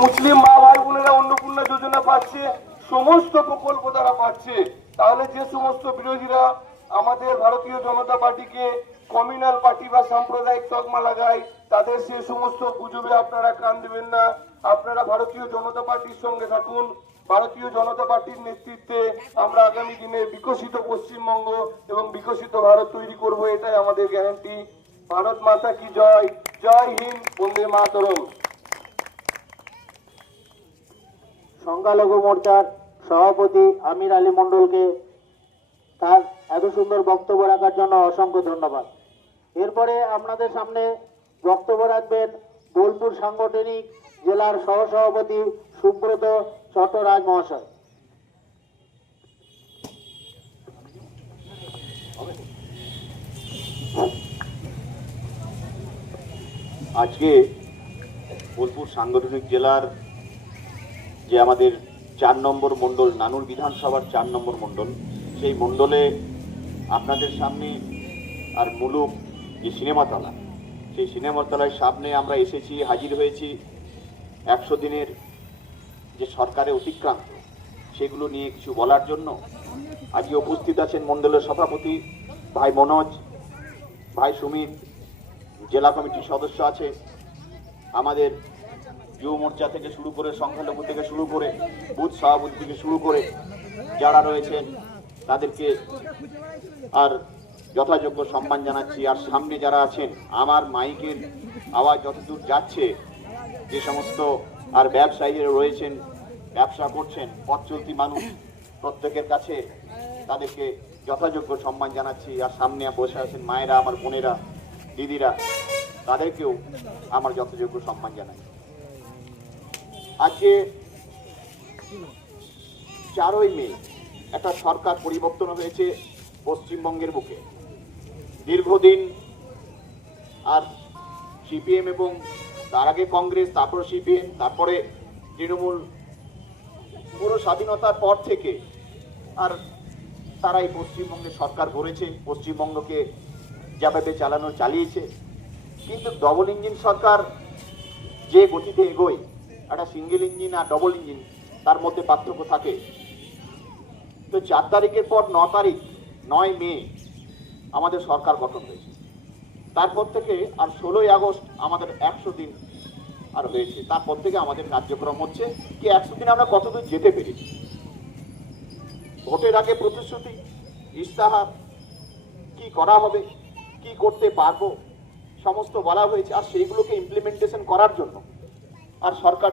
মুসলিম মা ভাই বোনেরা অন্নপূর্ণা যোজনা পাচ্ছে, সমস্ত প্রকল্প তারা পাচ্ছে। তাহলে যে সমস্ত বিরোধীরা আমাদের ভারতীয় জনতা পার্টিকে কমিউনাল পার্টি বা সাম্প্রদায়িক তকমা লাগায়, তাদের সে সমস্ত গুজবে আপনারা কান দেবেন না। আপনারা ভারতীয় জনতা পার্টির সঙ্গে থাকুন। ভারতীয় জনতা পার্টির নেতৃত্বে আমরা আগামী দিনে বিকশিত পশ্চিমবঙ্গ এবং বিকশিত ভারত তৈরি করব, এটাই আমাদের গ্যারান্টি। ভারত মাতা কি জয়, জয় হিন্দ, বন্দে মাতরম। সংখ্যালঘু মোর্চার সভাপতি আমির আলী মণ্ডলকে তার এত সুন্দর বক্তব্য রাখার জন্য অসংখ্য ধন্যবাদ। এরপরে আপনাদের সামনে বক্তব্য রাখবেন বোলপুর সাংগঠনিক জেলার সহসভাপতি সুব্রত চট্টরাজ মহাশয়। আজকে বোলপুর সাংগঠনিক জেলার যে আমাদের 4 নম্বর মণ্ডল, নানুর বিধানসভার 4 নম্বর মণ্ডল, সেই মণ্ডলে আপনাদের সামনে আর মুলুক যে সিনেমাতলা, সেই সিনেমাতলার সামনে আমরা এসেছি, হাজির হয়েছি 100 দিনের যে সরকারে অতিক্রান্ত সেগুলো নিয়ে কিছু বলার জন্য। আজকে উপস্থিত আছেন মণ্ডলের সভাপতি ভাই মনোজ, ভাই সুমিত, জেলা কমিটির সদস্য আছে, আমাদের যুব মোর্চা থেকে শুরু করে, সংখ্যালঘু থেকে শুরু করে, বুথ সভাপতি থেকে শুরু করে যারা রয়েছেন তাদেরকে আর যথাযোগ্য সম্মান জানাচ্ছি। আর সামনে যারা আছেন, আমার মাইকের আওয়াজ যতদূর যাচ্ছে, যে সমস্ত আর ব্যবসায়ীরা রয়েছেন, ব্যবসা করছেন, পথ চলতি মানুষ, প্রত্যেকের কাছে তাদেরকে যথাযোগ্য সম্মান জানাচ্ছি। আর সামনে বসে আছেন মায়েরা, আমার বোনেরা, দিদিরা, তাদেরকেও আমার যথাযোগ্য সম্মান জানাই। আজকে 4ই মে একটা সরকার পরিবর্তন হয়েছে পশ্চিমবঙ্গের বুকে। দীর্ঘদিন আর সিপিএম এবং তার আগে কংগ্রেস, তারপর সিপিএম, তারপরে তৃণমূল, পুরো স্বাধীনতার পর থেকে আর তারাই পশ্চিমবঙ্গে সরকার গড়েছে, পশ্চিমবঙ্গকে যেভাবে চালিয়েছে। কিন্তু ডবল ইঞ্জিন সরকার যে গতিতে এগোয়, একটা সিঙ্গেল ইঞ্জিন আর ডবল ইঞ্জিন তার মধ্যে পার্থক্য থাকে। তো 4 তারিখের পর 9 মে আমাদের সরকার গঠন হয়েছে। তারপর থেকে আর 16ই আগস্ট আমাদের 100 দিন আর হয়েছে। তারপর থেকে আমাদের কার্যক্রম হচ্ছে কি 100 দিন আমরা কতদূর যেতে পেরেছি। ভোটের আগে প্রতিশ্রুতি, ইস্তাহার, কি করা হবে, কি করতে পারবো, সমস্ত বলা হয়েছে। আর সেইগুলোকে ইমপ্লিমেন্টেশন করার জন্য আর সরকার